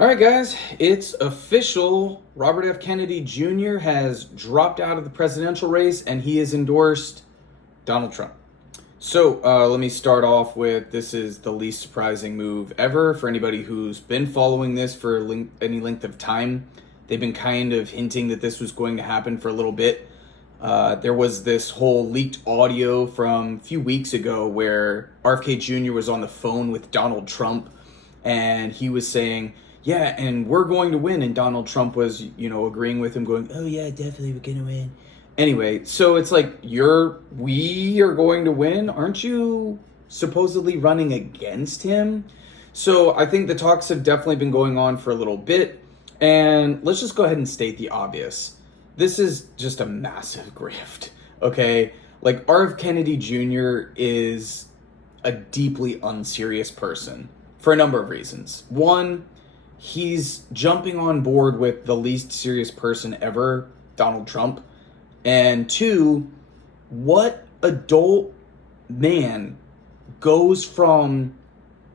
All right, guys, it's official. Robert F. Kennedy Jr. has dropped out of the presidential race and he has endorsed Donald Trump. So let me start off with this is the least surprising move ever for anybody who's been following this for any length of time. They've been kind of hinting that this was going to happen for a little bit. There was this whole leaked audio from a few weeks ago where RFK Jr. was on the phone with Donald Trump and he was saying, yeah, and we're going to win. And Donald Trump was, agreeing with him, going, oh, yeah, definitely, we're going to win. Anyway, so it's like, we are going to win. Aren't you supposedly running against him? So I think the talks have definitely been going on for a little bit. And let's just go ahead and state the obvious. This is just a massive grift, okay? Like, R.F. Kennedy Jr. is a deeply unserious person for a number of reasons. One, he's jumping on board with the least serious person ever, Donald Trump. And two, what adult man goes from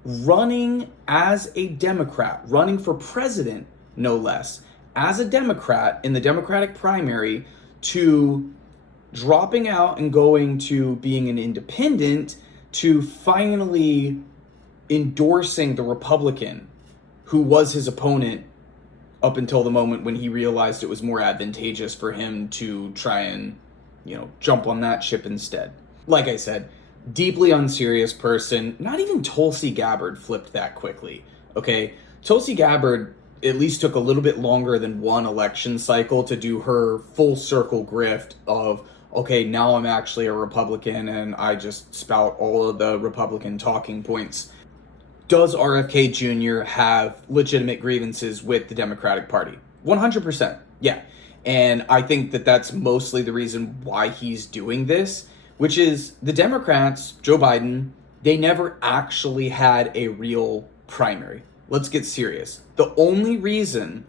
running as a Democrat, running for president, no less, as a Democrat in the Democratic primary, to dropping out and going to being an independent, to finally endorsing the Republican who was his opponent up until the moment when he realized it was more advantageous for him to try and, jump on that ship instead. Like I said, deeply unserious person. Not even Tulsi Gabbard flipped that quickly, okay? Tulsi Gabbard at least took a little bit longer than one election cycle to do her full circle grift of, okay, now I'm actually a Republican and I just spout all of the Republican talking points. Does RFK Jr. have legitimate grievances with the Democratic Party? 100%, yeah. And I think that that's mostly the reason why he's doing this, which is the Democrats, Joe Biden, they never actually had a real primary. Let's get serious. The only reason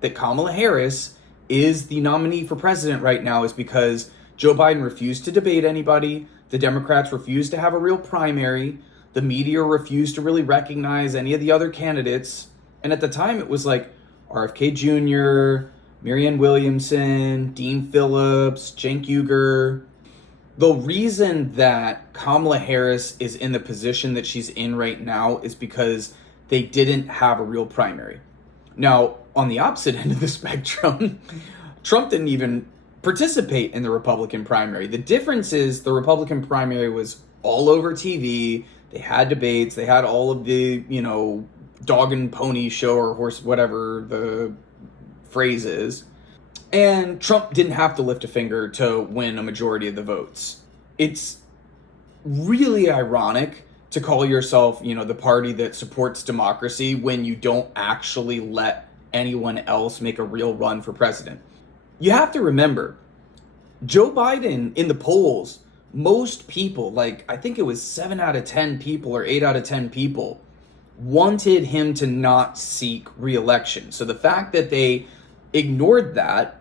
that Kamala Harris is the nominee for president right now is because Joe Biden refused to debate anybody, the Democrats refused to have a real primary, the media refused to really recognize any of the other candidates. And at the time, it was like RFK Jr., Marianne Williamson, Dean Phillips, Cenk Uygur. The reason that Kamala Harris is in the position that she's in right now is because they didn't have a real primary. Now, on the opposite end of the spectrum, Trump didn't even participate in the Republican primary. The difference is the Republican primary was all over TV. They had debates. They had all of the, dog and pony show or horse, whatever the phrase is. And Trump didn't have to lift a finger to win a majority of the votes. It's really ironic to call yourself, the party that supports democracy when you don't actually let anyone else make a real run for president. You have to remember, Joe Biden in the polls, most people, I think it was 7 out of 10 people or 8 out of 10 people, wanted him to not seek re-election. So the fact that they ignored that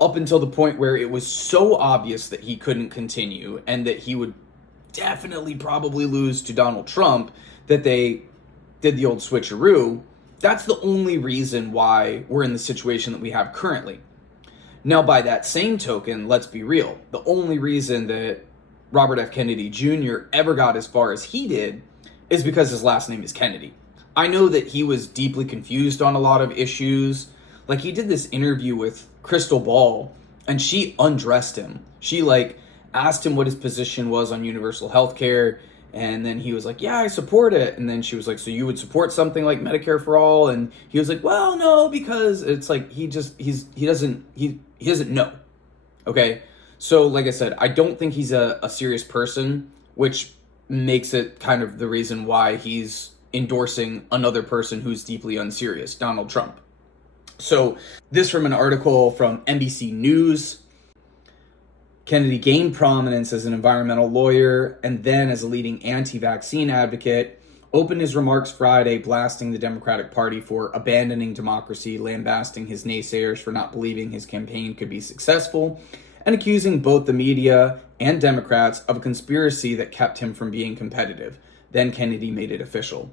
up until the point where it was so obvious that he couldn't continue and that he would definitely probably lose to Donald Trump, that they did the old switcheroo, that's the only reason why we're in the situation that we have currently. Now, by that same token, let's be real. The only reason that Robert F. Kennedy Jr. ever got as far as he did is because his last name is Kennedy. I know that he was deeply confused on a lot of issues. Like, he did this interview with Crystal Ball, and she undressed him. She, asked him what his position was on universal health care, and then he was like, yeah, I support it. And then she was like, so you would support something like Medicare for all? And he was like, well, no, because it's like he doesn't know. Okay? So, like I said, I don't think he's a serious person, which makes it kind of the reason why he's endorsing another person who's deeply unserious, Donald Trump. So, this from an article from NBC News. Kennedy gained prominence as an environmental lawyer and then as a leading anti-vaccine advocate, opened his remarks Friday blasting the Democratic Party for abandoning democracy, lambasting his naysayers for not believing his campaign could be successful, and accusing both the media and Democrats of a conspiracy that kept him from being competitive. Then Kennedy made it official.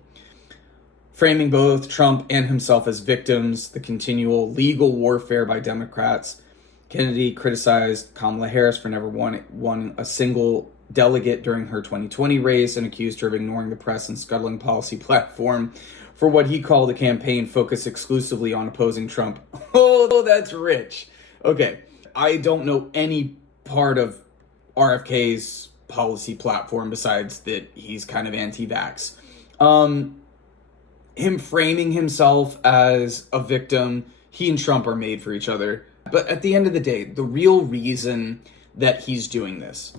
framing both Trump and himself as victims, the continual legal warfare by Democrats. Kennedy criticized Kamala Harris for never won a single delegate during her 2020 race and accused her of ignoring the press and scuttling policy platform for what he called a campaign focused exclusively on opposing Trump. Oh, that's rich. Okay, I don't know any part of RFK's policy platform besides that he's kind of anti-vax. Him framing himself as a victim, he and Trump are made for each other. But at the end of the day, the real reason that he's doing this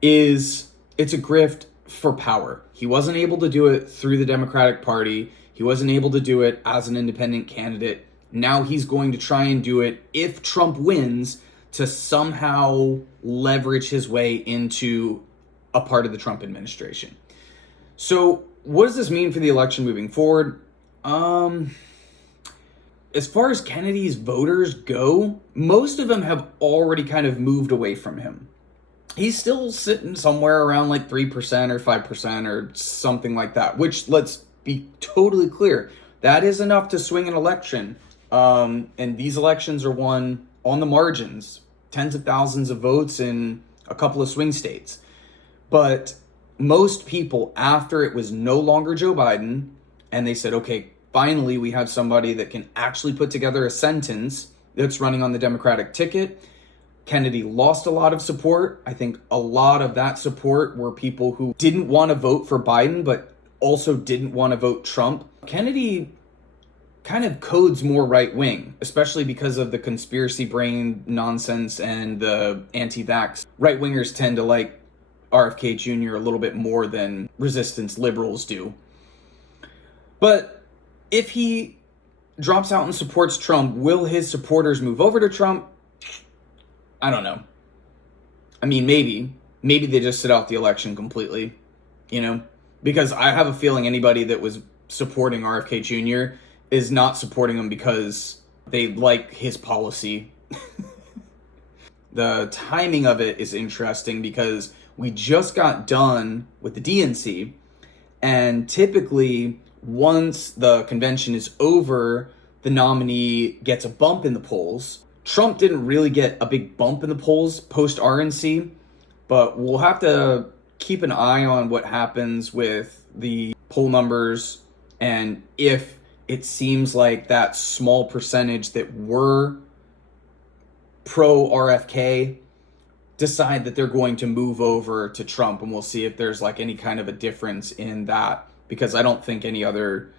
is it's a grift for power. He wasn't able to do it through the Democratic Party. He wasn't able to do it as an independent candidate. Now he's going to try and do it if Trump wins to somehow leverage his way into a part of the Trump administration. So what does this mean for the election moving forward? As far as Kennedy's voters go, most of them have already kind of moved away from him. He's still sitting somewhere around like 3% or 5% or something like that, which, let's be totally clear, that is enough to swing an election. And these elections are won on the margins, tens of thousands of votes in a couple of swing states. But most people, after it was no longer Joe Biden, and they said, okay, finally we have somebody that can actually put together a sentence that's running on the Democratic ticket. Kennedy lost a lot of support. I think a lot of that support were people who didn't want to vote for Biden, but also didn't want to vote Trump. Kennedy kind of codes more right-wing, especially because of the conspiracy brain nonsense and the anti-vax. Right-wingers tend to like RFK Jr. a little bit more than resistance liberals do. But if he drops out and supports Trump, will his supporters move over to Trump? I don't know. I mean, maybe they just sit out the election completely, because I have a feeling anybody that was supporting RFK Jr. is not supporting him because they like his policy. The timing of it is interesting because we just got done with the DNC, and typically once the convention is over, the nominee gets a bump in the polls. Trump didn't really get a big bump in the polls post RNC, but we'll have to keep an eye on what happens with the poll numbers, and if it seems like that small percentage that were pro RFK decide that they're going to move over to Trump, and we'll see if there's like any kind of a difference in that, because I don't think any other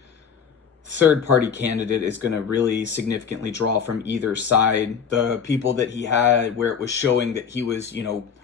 third-party candidate is going to really significantly draw from either side. The people that he had where it was showing that he was,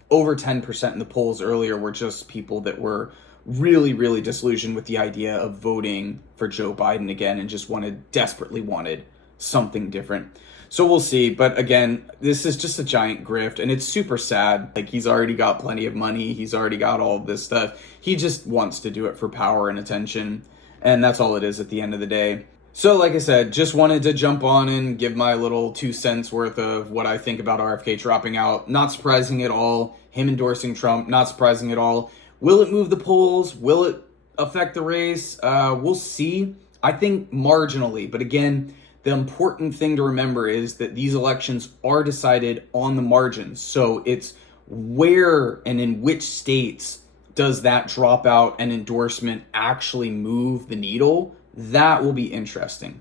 over 10% in the polls earlier were just people that were really, really disillusioned with the idea of voting for Joe Biden again and just desperately wanted something different. So we'll see. But again, this is just a giant grift, and it's super sad. Like, he's already got plenty of money. He's already got all of this stuff. He just wants to do it for power and attention. And that's all it is at the end of the day. So like I said, just wanted to jump on and give my little 2 cents worth of what I think about RFK dropping out. Not surprising at all. Him endorsing Trump, not surprising at all. Will it move the polls? Will it affect the race? We'll see. I think marginally. But again, the important thing to remember is that these elections are decided on the margins. So it's where and in which states does that dropout and endorsement actually move the needle? That will be interesting.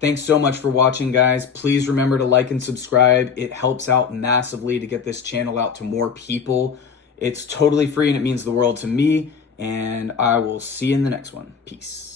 Thanks so much for watching, guys. Please remember to like and subscribe. It helps out massively to get this channel out to more people. It's totally free and it means the world to me. And I will see you in the next one. Peace.